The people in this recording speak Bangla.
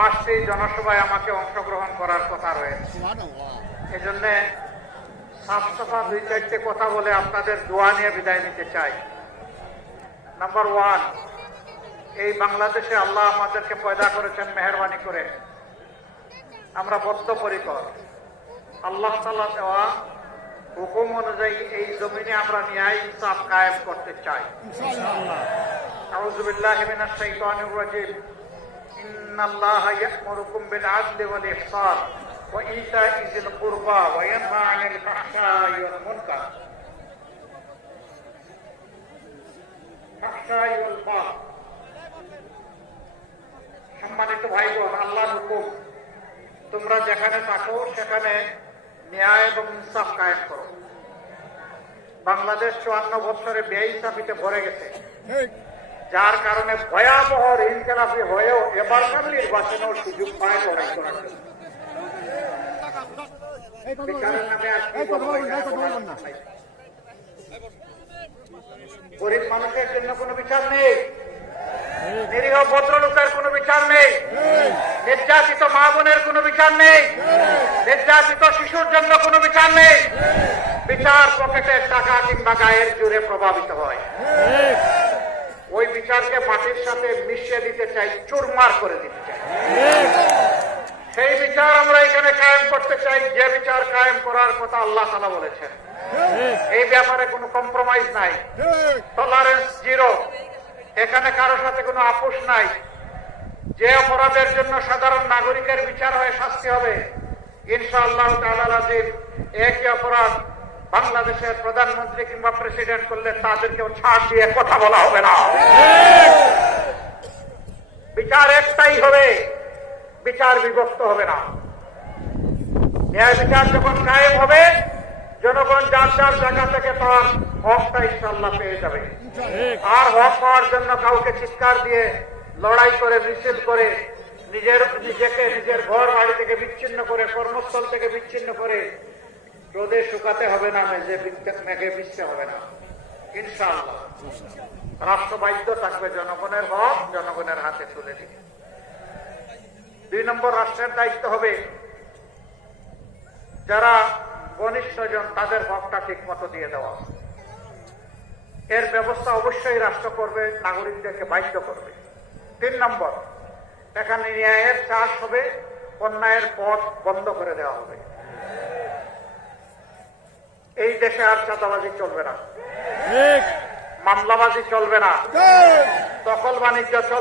5টি জনসভায় আমাকে অংশগ্রহণ করার কথা রয়েছে। এজন্য সাফ-সাফা 2-4টে কথা বলে আপনাদের দোয়া নিয়ে বিদায় নিতে চাই। নাম্বার 1, এই বাংলাদেশে আল্লাহ আমাদেরকে পয়দা করেছেন মেহেরবানি করে। আমরা বদ্ধপরিকর, আল্লাহ তাআলা দেওয়া হুকুম অনুযায়ী এই জমিনে আমরা ন্যায় ইনসাফ কায়েম করতে চাই। আউযু বিল্লাহি মিনাশ শাইতানির রাজীম। ইন্নাল্লাহা ইয়া'মুরুকুম বিল আদলি ওয়াল ইহসান ওয়া ইতা'i যিল কুরবা ওয়া ইয়ানহা 'আনিল ফাহশাই ওয়াল মুনকার সম্মানিত ভাইগণ, আল্লাহর হুকুম, তোমরা যেখানে থাকো সেখানে ন্যায় এবং ইনসাফ কায়েম করো। বাংলাদেশ 54 বছরে বেইনসাফিতে ভরে গেছে, যার কারণে ভয়াবহ ইনকিলাবি হয়েও এবারকার নির্বাচনের সুযোগ পায় লড়াই করার জন্য। বিচারের নামে গরিব মানুষের জন্য কোনো বিচার নেই, নিরীহ ভদ্রলোকের কোনো বিচার নেই, নির্যাতিত মা বোনের কোনো বিচার নেই, নির্যাতিত শিশুর জন্য কোনো বিচার নেই। বিচার পকেটের টাকা কিংবা গায়ের জোরে প্রভাবিত হয়। ওই বিচারকে মাটির সাথে মিশিয়ে দিতে চাই, চুরমার করে দিতে চাই। সেই বিচার আমরা এখানে কায়েম করতে চাই, যে বিচার কায়েম করার কথা আল্লাহ তাআলা বলেছেন। এই ব্যাপারে কোনো কম্প্রোমাইজ নাই, টলারেন্স জিরো। এখানে কারো সাথে কোনো আপোষ নাই। যে অপরাধের জন্য সাধারণ নাগরিকের বিচার হয়ে শাস্তি হবে, ইনশাআল্লাহ তাআলা আজিম একই অপরাধ বাংলাদেশের প্রধানমন্ত্রী কিংবা প্রেসিডেন্ট করলে তাদেরকেও ছাড় দিয়ে কথা বলা হবে না। বিচার একটাই হবে, বিচার বিভক্ত হবে না। ন্যায় বিচার যখন কায়েম হবে, জনগণ যার যার জায়গা থেকে তার হকটা ইনশাআল্লাহ পেয়ে যাবে। আর হক পাওয়ার জন্য কাউকে চিৎকার দিয়ে, লড়াই করে, মিছিল করে, নিজেকে নিজের ঘর বাড়ি থেকে বিচ্ছিন্ন করে, কর্মস্থল থেকে বিচ্ছিন্ন করে রোদে শুকাতে হবে না, মেঘে ভিজতে হবে না। ইনশাআল্লাহ রাষ্ট্র বাধ্য থাকবে জনগণের হক জনগণের হাতে তুলে দিবে। 2 নম্বর, রাষ্ট্রের দায়িত্ব হবে যারা ঘনিষ্ঠজন তাদের হকটা ঠিক মতো দিয়ে দেওয়া। এর ব্যবস্থা অবশ্যই রাষ্ট্র করবে, নাগরিকদেরকে বাধ্য করবে। 3 নম্বর, এখানে ন্যায়ের চাষ হবে, অন্যায়ের পথ বন্ধ করে দেওয়া হবে। এই দেশে আর চাঁদাবাজি চলবে না, মামলাবাজি চলবে না, দখল বাণিজ্য চলবে